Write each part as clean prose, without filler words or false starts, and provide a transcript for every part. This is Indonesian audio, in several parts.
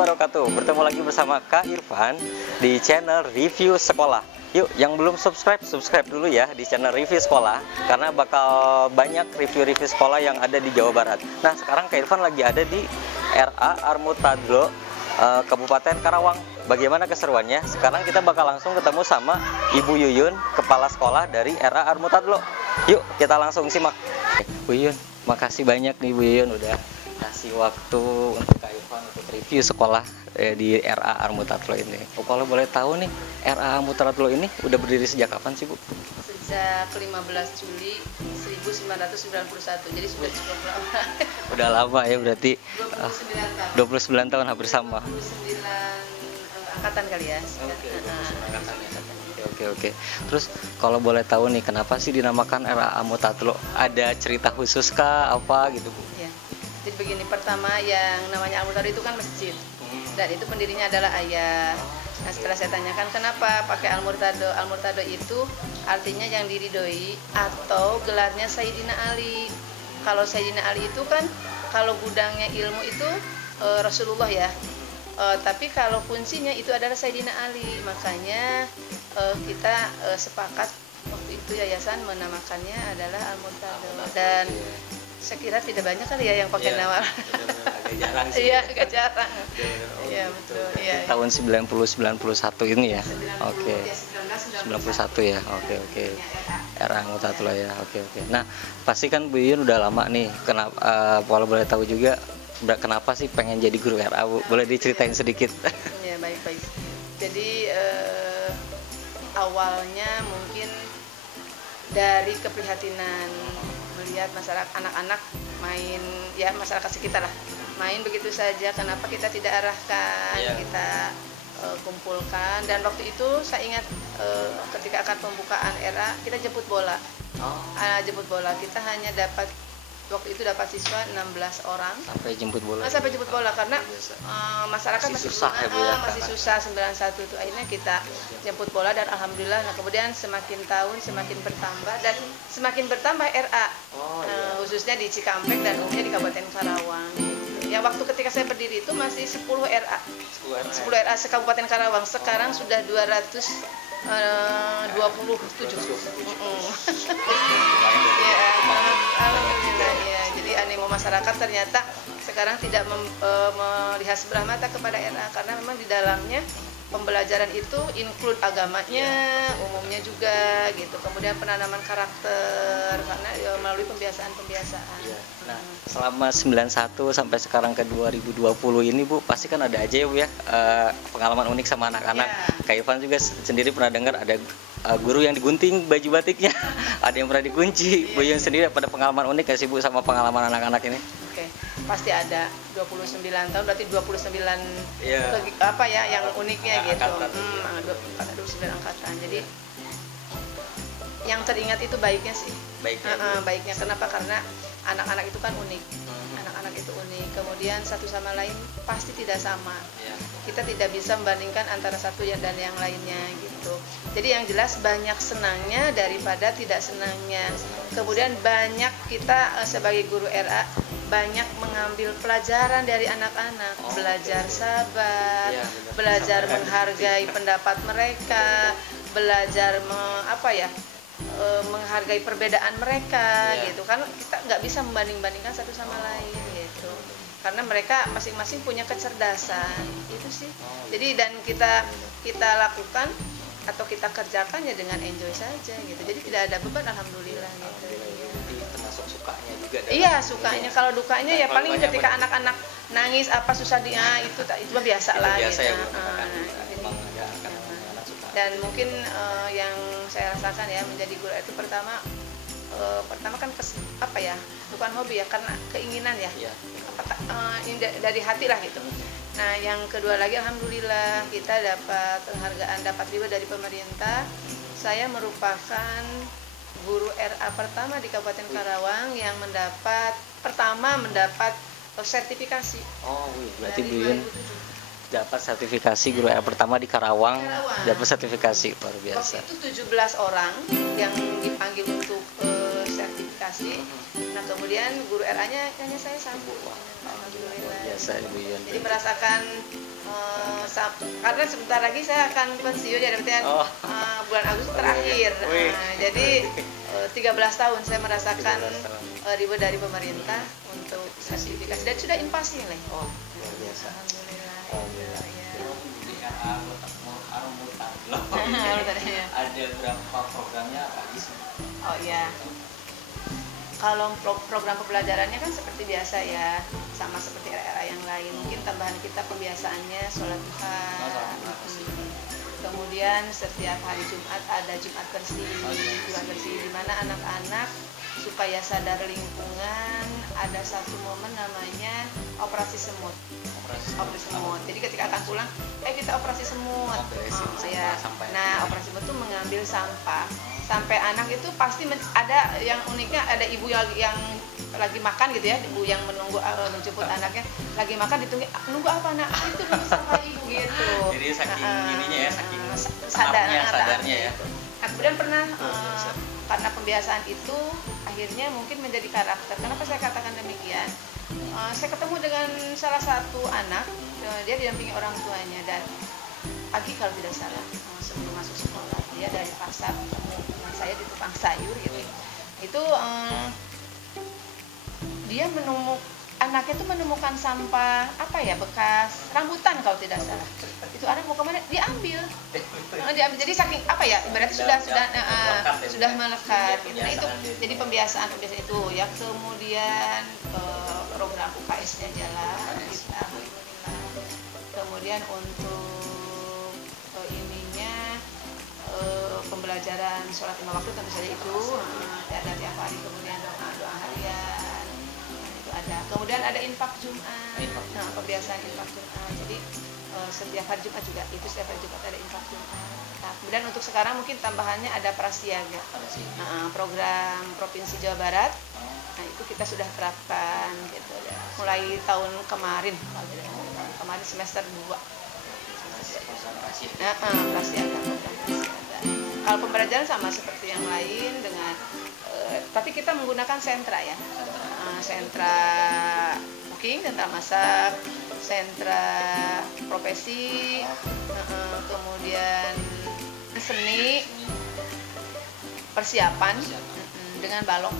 wabarakatuh. Bertemu lagi bersama Kak Irfan di channel Review Sekolah. Yuk, yang belum subscribe dulu ya di channel Review Sekolah, karena bakal banyak review-review sekolah yang ada di Jawa Barat. Nah, sekarang Kak Irfan lagi ada di RA Armutadlo, Kabupaten Karawang. Bagaimana keseruannya? Sekarang kita bakal langsung ketemu sama Ibu Yuyun, kepala sekolah dari RA Armutadlo. Yuk, kita langsung simak. Bu Yuyun, makasih banyak nih Bu Yuyun udah kasih waktu untuk Kak Irfan untuk review sekolah di RA Armutadlo ini. Oh, kalau boleh tahu nih, RA Armutadlo ini udah berdiri sejak kapan sih Bu? Sejak 15 Juli 1991, jadi sudah cukup lama. Udah lama ya berarti. 29 tahun. 29 tahun hampir sama. 29 angkatan kali ya. Oke. Terus kalau boleh tahu nih, kenapa sih dinamakan RA Armutadlo? Ada cerita khusus kah apa gitu Bu? Ya. Jadi begini, pertama yang namanya Armutadlo itu kan masjid. Dan itu pendirinya adalah ayah. Nah, setelah saya tanyakan kenapa pakai Armutadlo. Armutadlo itu artinya yang diridhoi atau gelarnya Sayyidina Ali. Kalau Sayyidina Ali itu kan kalau gudangnya ilmu itu Rasulullah ya. Tapi kalau kuncinya itu adalah Sayyidina Ali. Makanya kita sepakat waktu itu yayasan menamakannya adalah Armutadlo. Dan saya kira tidak banyak kali ya yang pakai nama. Agak jarang sih. Iya, agak jarang. Iya, betul. Iya. Tahun 90-91 ini ya. Oke. 91 ya. Oke. RA Armutadlo ya. Oke. Nah, pasti kan Bu Yuyun udah lama nih. Kenapa kalau boleh tahu juga kenapa sih pengen jadi guru RA Bu? Boleh diceritain sedikit? Ya, baik. Jadi awalnya mungkin dari keprihatinan melihat masyarakat anak-anak main, ya masyarakat sekitar lah main begitu saja, kenapa kita tidak arahkan, kita kumpulkan. Dan waktu itu saya ingat ketika akan pembukaan RA kita jemput bola. Jemput bola kita hanya dapat waktu itu dapat siswa 16 orang Sampai jemput bola karena masyarakat masih susah ya Bu ya, masih susah 91 itu. Akhirnya kita jemput bola dan alhamdulillah. Nah, kemudian semakin tahun semakin bertambah dan semakin bertambah RA. Khususnya di Cikampek dan umumnya di Kabupaten Karawang. Yang waktu ketika saya berdiri itu masih 10 RA. 10 RA se-Kabupaten Karawang. Sekarang sudah 227. Alhamdulillah ya. Jadi animo masyarakat ternyata sekarang tidak melihat sebelah mata kepada RA, karena memang di dalamnya pembelajaran itu include agamanya, umumnya juga gitu. Kemudian penanaman karakter karena melalui pembiasaan. Nah, selama 91 sampai sekarang ke 2020 ini Bu, pasti kan ada aja ya Bu ya pengalaman unik sama anak-anak. Kak Irfan juga sendiri pernah dengar ada guru yang digunting baju batiknya, ada yang pernah dikunci. Bu Yuyun sendiri pada pengalaman unik gak sih Bu sama pengalaman anak-anak ini? Oke, pasti ada. 29 tahun berarti 29 yang uniknya gitu. 29 angkatan. Jadi yang teringat itu baiknya sih. Baiknya kenapa? Karena anak-anak itu kan unik. Anak-anak itu unik. Kemudian satu sama lain pasti tidak sama. Kita tidak bisa membandingkan antara satu dan yang lainnya gitu. Jadi yang jelas banyak senangnya daripada tidak senangnya. Kemudian banyak kita sebagai guru RA banyak mengambil pelajaran dari anak-anak, belajar sabar, belajar menghargai pendapat mereka, belajar menghargai perbedaan mereka gitu. Kan kita nggak bisa membanding-bandingkan satu sama lain gitu. Karena mereka masing-masing punya kecerdasan itu sih. Jadi dan kita lakukan atau kita kerjakan ya dengan enjoy saja gitu. Jadi tidak ada beban, alhamdulillah gitu. Termasuk sukanya juga. Iya, sukanya. Kalau dukanya ya paling ketika anak-anak nangis apa susah itu mah biasa lah gitu. Ya, dan mungkin yang saya rasakan ya menjadi guru itu pertama kan bukan hobi ya, karena keinginan ya. Dari hati lah gitu. Nah, yang kedua lagi alhamdulillah kita dapat penghargaan, dapat juga dari pemerintah. Saya merupakan guru RA pertama di Kabupaten Karawang yang mendapat sertifikasi. Berarti Bu Yuyun dapat sertifikasi guru RA pertama di Karawang. Dapat sertifikasi luar biasa. Waktu itu 17 orang yang dipanggil untuk sertifikasi. prestasi. Nah kemudian guru RA-nya hanya saya Sambu. Alhamdulillah. Biasa Ibu Yun. Jadi merasakan karena sebentar lagi saya akan pensiun ya, bulan Agustus terakhir. Jadi 13 tahun saya merasakan ribet dari pemerintah untuk sertifikasi dan sudah invasi nilai. Oh, luar biasa. Alhamdulillah. Ada berapa programnya apa aja sih? Oh iya. Kalau program pembelajarannya kan seperti biasa ya, sama seperti era-era yang lain. Mungkin tambahan kita pembiasaannya sholat duha. Kemudian setiap hari Jumat ada Jumat bersih, di mana anak-anak supaya sadar lingkungan, ada satu momen namanya operasi semut. Operasi semut. Jadi ketika akan pulang, kita operasi semut. Nah, operasi semut itu mengambil sampah. Sampai anak itu pasti ada yang uniknya, ada ibu yang lagi makan gitu ya, ibu yang menjemput anaknya lagi makan, ditunggu nunggu apa nak, itu nunggu sampah ibu gitu. Jadi saking ininya ya, saking sadarnya ya. Nah, kemudian pernah karena pembiasaan itu akhirnya mungkin menjadi karakter. Kenapa saya katakan demikian? Saya ketemu dengan salah satu anak, dia didampingi orang tuanya, dan pagi kalau tidak salah sebelum masuk sekolah dia dari pasar ketemu dengan saya di tukang sayur gitu. Itu dia anaknya tuh menemukan sampah bekas rambutan kalau tidak salah. Itu anak mau kemana? Diambil. Jadi saking ibaratnya sudah melekat. Gitu. Nah, itu jadi pembiasaan itu ya. Kemudian program UKS-nya jalan, kita kemudian untuk pembelajaran sholat 5 waktu tentu saja itu ada tiap hari, kemudian doa harian itu ada, kemudian ada infak Jumat, kebiasaan infak Jumat. Jadi setiap hari Jumat juga itu, setiap hari Jumat ada infak Jumat. Nah, kemudian untuk sekarang mungkin tambahannya ada prasiaga, program Provinsi Jawa Barat. Nah, itu kita sudah terapkan gitu ya, mulai tahun kemarin semester 2. Prasiaga. Kalau pembelajaran sama seperti yang lain dengan tapi kita menggunakan sentra ya, sentra cooking, sentra masak, sentra profesi, kemudian seni, persiapan dengan balok,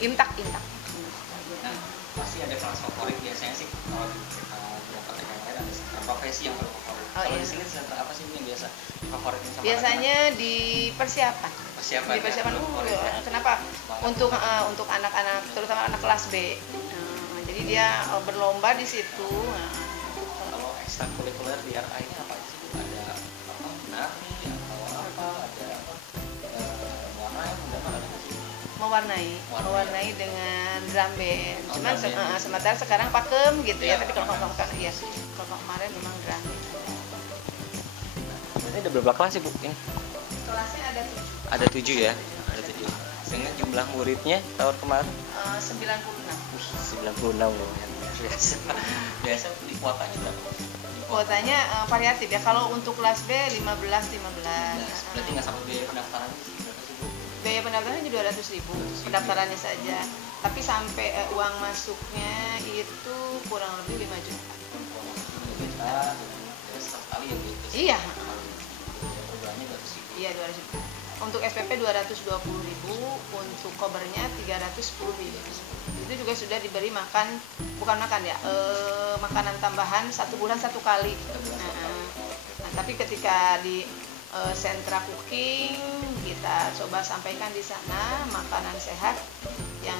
intak. Nah, pasti ada kelas favorit biasanya sih kalau kita berangkat yang lain, ada sentra profesi yang favorit. Di sini sentra apa sih yang biasa favoritnya sama biasanya anak-anak? Di persiapan. Di persiapan. Kenapa? Untuk anak-anak, terutama anak kelas B. Jadi dia berlomba di situ. Kalau ekstrakurikuler di RA ini apa sih? Ada menari atau ada mewarnai dengan drum band. Cuman sementara sekarang pakem gitu ya. Tapi kalau kemarin memang drum band. Ini ada berapa kelas sih Bu? Ini? Kelasnya ada 7. Ada 7 ya? Ada 7. Dengan jumlah muridnya tahun kemarin? 96. 96 loh, biasa. Biasa di kuotanya berapa? Kuotanya variatif ya. Kalau untuk kelas B 15. Berarti nggak sampai biaya pendaftarannya sih? Biaya pendaftarannya 200.000 pendaftarannya saja. Tapi sampai uang masuknya itu kurang lebih 5 juta. 5 juta sekali ya Bu? Iya. Iya 200.000. Untuk SPP 220.000, untuk kobernya 310.000. Itu juga sudah diberi makanan tambahan 1 bulan 1 kali. Nah, tapi ketika di sentra cooking kita coba sampaikan di sana makanan sehat yang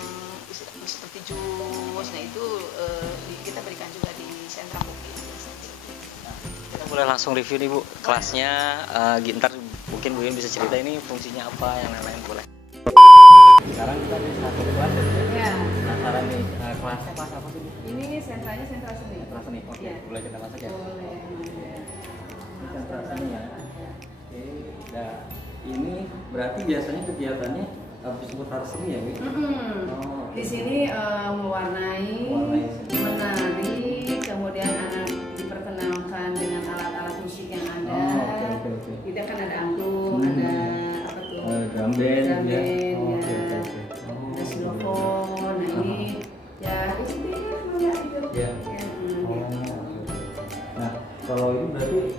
seperti jus. Nah itu kita berikan juga di sentra cooking. Kita boleh langsung review nih Bu kelasnya, ntar mungkin Bu Yun bisa cerita ini fungsinya apa, yang lain-lain boleh. Sekarang kita di satu kelas ya. Penasaran nih, kelasnya kelas apa sih Bu? Ini sentranya sentra seni. Sentra seni, oke. Boleh kita masuk ya? Boleh. Ini sentra seni ya. Oke, nah ini berarti biasanya kegiatannya seputar seni ya Bu? Di sini mewarnai, menari, kemudian anak diperkenalkan dengan alat-alat musik yang ada. Kita kan ada angklung, ada apa tuh? Drum band ya. Ya. kalau ini berarti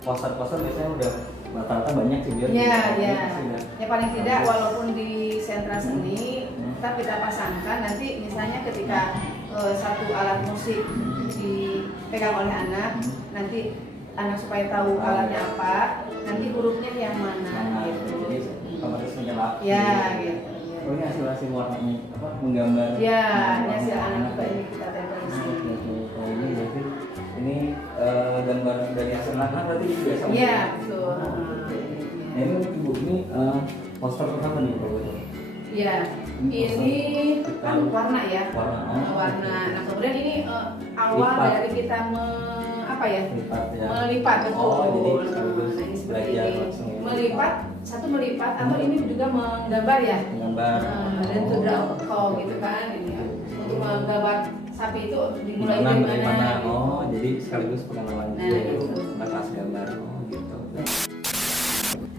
poster-poster biasanya udah rata-rata banyak sih biar. Iya, iya. Ya paling tidak walaupun di sentra seni, tetap kita pasangkan nanti misalnya ketika satu alat musik dipegang oleh anak, nanti anak supaya tahu alatnya apa, nanti hurufnya yang mana gitu. Jadi otomatis menyerap. Ya, gitu. Oh ini hasil warnanya apa menggambar? Ya, ini hasil anak juga ini kita tempel di sini. Oh ini berarti ini gambar dari hasil anak berarti biasa. Iya, betul. Nah ini ibu ini poster pertama nih kalau itu. Iya, ini kan warna ya. Warna. Nah kemudian ini awal dari kita melipat betul. Oh, jadi nah, ini seperti ini. Melipat. Satu melipat atau ini juga menggambar ya. Menggambar. Dan to draw gitu kan ini ya. Untuk menggambar sapi itu dimulai dari mana? Oh, jadi sekaligus pengalaman gitu. Kelas gambar. Oh, gitu.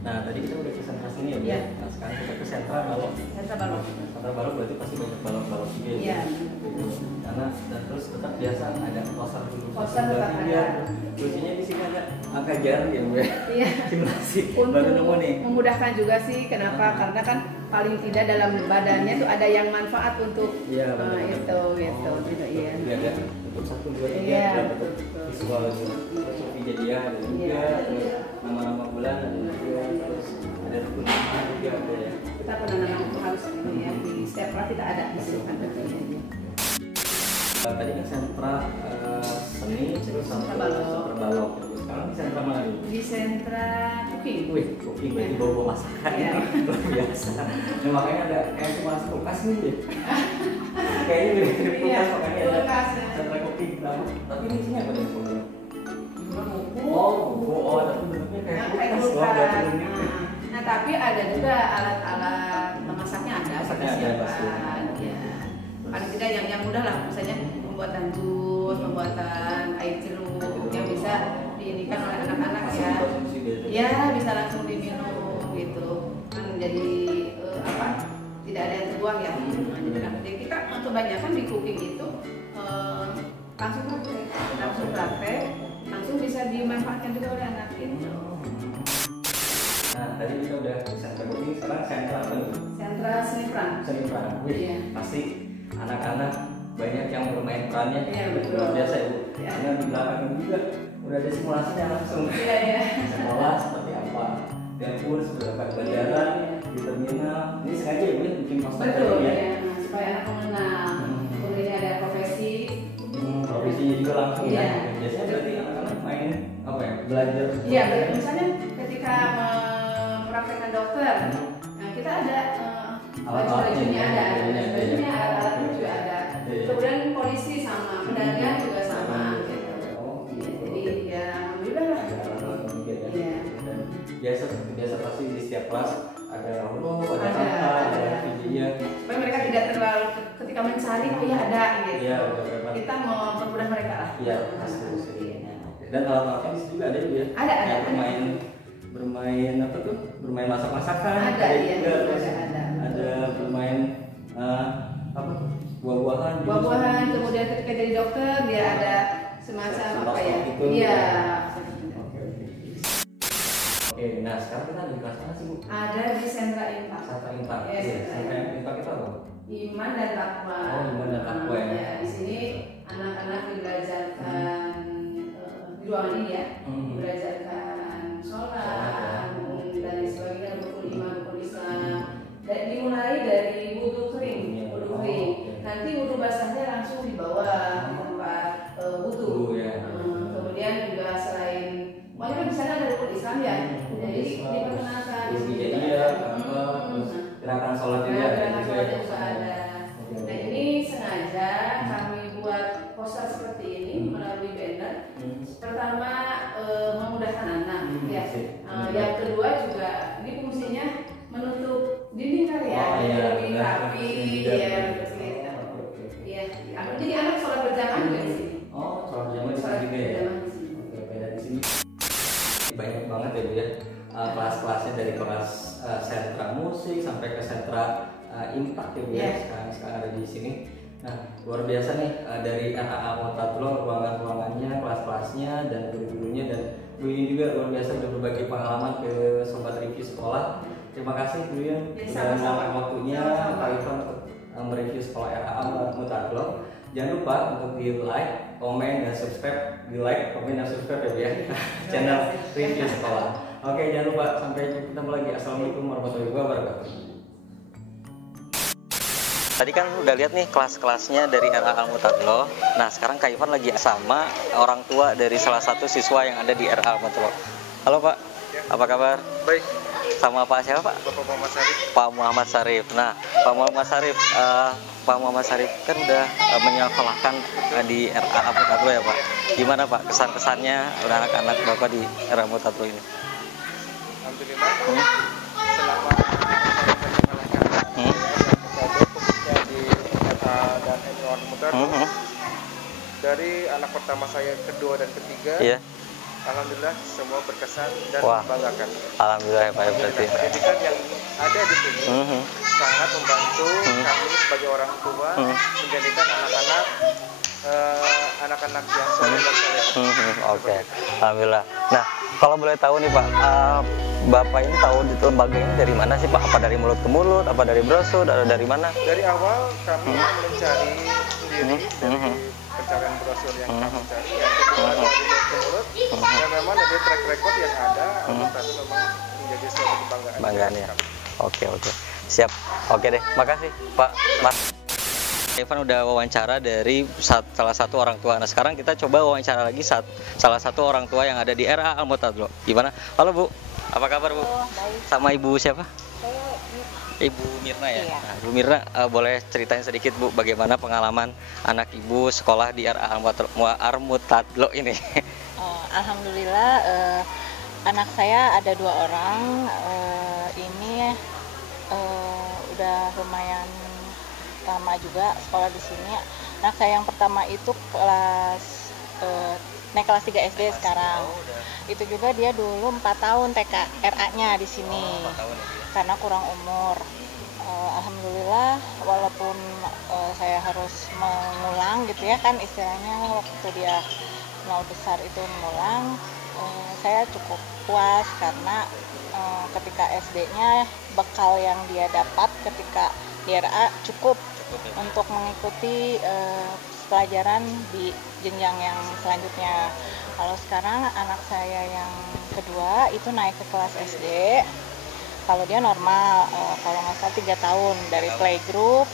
Nah, tadi kita udah ke sentra sini ya. Nah, sekarang kita ke sentra balok. Sentra balok berarti pasti banyak balok-balok juga ya. Iya. Gitu. Karena dan terus tetap biasa ada poster dulu. Poster tetap ada. Lucunya di sini ada angka jarum ya, Bu. Iya. Simulasi. Baru nemu nih. Memudahkan juga sih. Kenapa? Karena kan paling tidak dalam badannya tuh ada yang manfaat untuk itu. Iya. Iya. Untuk 1, 2, 3 iya, betul. Visual juga. Terus video ada juga. Nama-nama bulan ada juga. Terus ada rukun juga ada ya. Kita penanaman itu harus ini ya di setiap kelas kita ada di sini kan tentunya. Tadi kan sentra seni terus sentra balok. Sekarang di sentra mana nih? Di sentra cooking. Wih, cooking berarti bawa masakan ya. Luar biasa. Nah, makanya ada kayak cuma kulkas nih ya. Kayaknya mirip kulkas makanya ada sentra cooking. Tapi ini isinya apa nih? Oh, tapi bentuknya kayak kulkas. Nah, tapi ada juga alat-alat memasaknya ada. Pasti. Ya. Paling tidak yang mudah lah, misalnya pembuatan jus, pembuatan air jeruk yang bisa diinikan oleh anak-anak ya. Ya, bisa langsung diminum gitu. Jadi tidak ada yang terbuang ya. Jadi kita kebanyakan di cooking itu langsung praktek, langsung bisa dimanfaatkan juga oleh anak itu. Nah, tadi kita udah sentra cooking, sekarang sentra apa nih? Sentra seni peran. Seni peran. Wih, pasti anak-anak banyak yang bermain perannya. Iya, betul. Luar biasa ya, Bu. Karena di belakang juga udah ada simulasinya langsung. Iya. Sekolah seperti apa, dapur seberapa pelajaran di terminal. Ini sengaja ya, Bu, bikin poster betul ya. Supaya anak mengenal. Kemudian ada profesi. Profesinya juga langsung ya. Biasanya berarti anak-anak main apa ya? Belajar. Iya, misalnya ketika mempraktekkan dokter, nah kita ada baju-bajunya ada, alat-alatnya juga ada. Kemudian polisi sama, pedagang juga sama. Jadi ya alhamdulillah lah. Iya. Biasa pasti di setiap kelas ada huruf, ada angka, ada video. Supaya mereka tidak terlalu ketika mencari ya ada gitu. Iya, kita mau mempermudah mereka lah. Iya, pasti. Dan alat-alatnya di situ juga ada juga ya. Ada. Bermain apa tuh? Bermain masak-masakan. Ada, iya. Ada bermain apa tuh? Buah-buahan. Kemudian ketika jadi dokter dia ada semacam apa ya? Iya. Oke, nah sekarang kita ada di kelas mana sih, Bu? Ada di sentra Impak. Sentra Impak. Sentra Impak itu apa? Iman dan takwa. Oh, iman dan takwa ya. Ya, di sini anak-anak dibelajarkan di ruangan ini ya, dibelajarkan sholat dan sebagainya, rukun iman, rukun Islam. Dan dimulai dari wudhu kering. Nanti wudhu basahnya langsung di bawah tempat wudhu. Kemudian juga selain pokoknya di sana ada rukun Islam ya. Jadi diperkenalkan. Gerakan sholat juga ada. Nah ini sengaja kami buat poster seperti ini melalui banner. Pertama memudahkan anak ya. Yang kedua juga ini fungsinya menutup dinding kali ya. Lebih rapi ya. Jadi anak sholat berjamaah juga di sini. Oh, sholat berjamaah di sini juga ya. Beda di sini. Banyak banget ya, Bu ya. Kelas-kelasnya dari kelas sentra musik sampai ke sentra Impak ya, Bu ya. Sekarang ada di sini. Nah, luar biasa nih dari RAA Mutatlo, ruangan-ruangannya, kelas-kelasnya, dan guru-gurunya, dan Bu Yun juga luar biasa udah berbagi pengalaman ke Sobat Review Sekolah. Terima kasih Bu Yun sudah meluangkan waktunya Pak Irfan untuk mereview sekolah RAA Mutatlo. Jangan lupa untuk di like, komen, dan subscribe. Di like, komen, dan subscribe ya Bu ya channel Review Sekolah. Oke, jangan lupa, sampai ketemu lagi. Assalamualaikum warahmatullahi wabarakatuh. Tadi kan udah lihat nih kelas-kelasnya dari RAA Mutatlo. Nah, sekarang Kak Irfan lagi sama orang tua dari salah satu siswa yang ada di RAA Mutatlo. Halo Pak, ya. Apa kabar? Baik. Sama Pak siapa Pak? Bapak Muhammad Sarif. Pak Muhammad Sarif. Nah, Pak Muhammad Sarif, Pak Muhammad Sarif kan udah menyekolahkan di RAA Mutatlo ya Pak. Gimana Pak kesan-kesannya anak-anak Bapak di RAA Mutatlo ini? Alhamdulillah. Selama dan Eniwan Mutatlo, dari anak pertama saya, kedua dan ketiga, alhamdulillah semua berkesan dan membanggakan. Alhamdulillah ya Pak, berarti pendidikan yang ada di sini sangat membantu kami sebagai orang tua menjadikan anak-anak yang soleh dan soleh. Oke, alhamdulillah. Nah, kalau boleh tahu nih Pak, Bapak ini tahu di lembaga ini dari mana sih Pak? Apa dari mulut ke mulut? Apa dari brosur? Atau dari mana? Dari awal kami mencari sendiri dari pencarian brosur yang kami cari. Yang kedua dari mulut ke mulut. Dan memang dari track record yang ada, tapi memang menjadi suatu kebanggaan ya. Oke. Siap. Oke deh. Makasih Pak Mas. Irfan udah wawancara dari salah satu orang tua. Nah, sekarang kita coba wawancara lagi salah satu orang tua yang ada di RAA Mutatlo. Gimana? Halo Bu, apa kabar Bu? Baik. Sama Ibu siapa? Saya Ibu Mirna ya? Iya. Nah, Bu Mirna, boleh ceritain sedikit Bu bagaimana pengalaman anak Ibu sekolah di RAA Mutatlo ini? Alhamdulillah, anak saya ada 2 orang. Ini udah lumayan lama juga sekolah di sini. Anak saya yang pertama itu naik kelas 3 SD sekarang. Itu juga dia dulu 4 tahun TK RA-nya di sini. Karena kurang umur. Alhamdulillah, walaupun saya harus mengulang gitu ya kan istilahnya, waktu dia mau besar itu mengulang, saya cukup puas karena ketika SD-nya bekal yang dia dapat ketika di RA cukup untuk mengikuti pelajaran di jenjang yang selanjutnya. Kalau sekarang anak saya yang kedua itu naik ke kelas SD. Kalau dia normal, kalau nggak salah 3 tahun dari playgroup,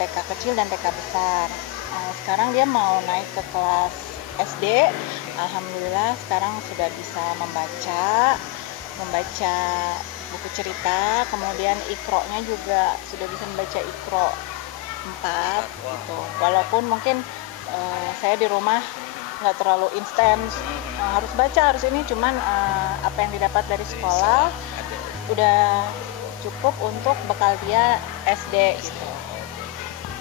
TK kecil dan TK besar. Sekarang dia mau naik ke kelas SD. Alhamdulillah sekarang sudah bisa membaca buku cerita, kemudian ikro-nya juga sudah bisa membaca ikro 4 gitu. Walaupun mungkin saya di rumah nggak terlalu instan harus baca harus ini, cuman apa yang didapat dari sekolah udah cukup untuk bekal dia SD gitu.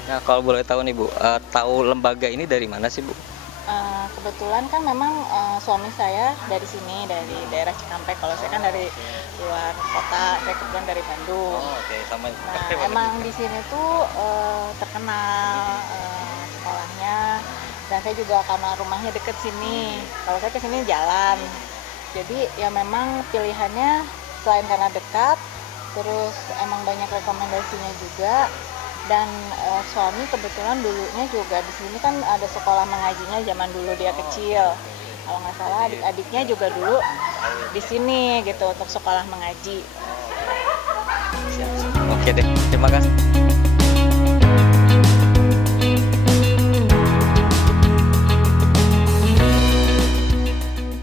Nah, kalau boleh tahu nih Bu, tahu lembaga ini dari mana sih Bu? Kebetulan kan memang suami saya dari sini, dari daerah Cikampek. Kalau saya kan dari luar kota, saya kebetulan dari Bandung. Sama. Nah, emang di sini tuh terkenal sekolahnya, dan saya juga karena rumahnya deket sini. Kalau saya ke sini jalan, jadi ya memang pilihannya selain karena dekat, terus emang banyak rekomendasinya juga. Dan suami kebetulan dulunya juga di sini kan ada sekolah mengajinya zaman dulu dia kecil. Kalau nggak salah adik-adiknya juga dulu di sini gitu untuk sekolah mengaji. Oke deh, terima kasih.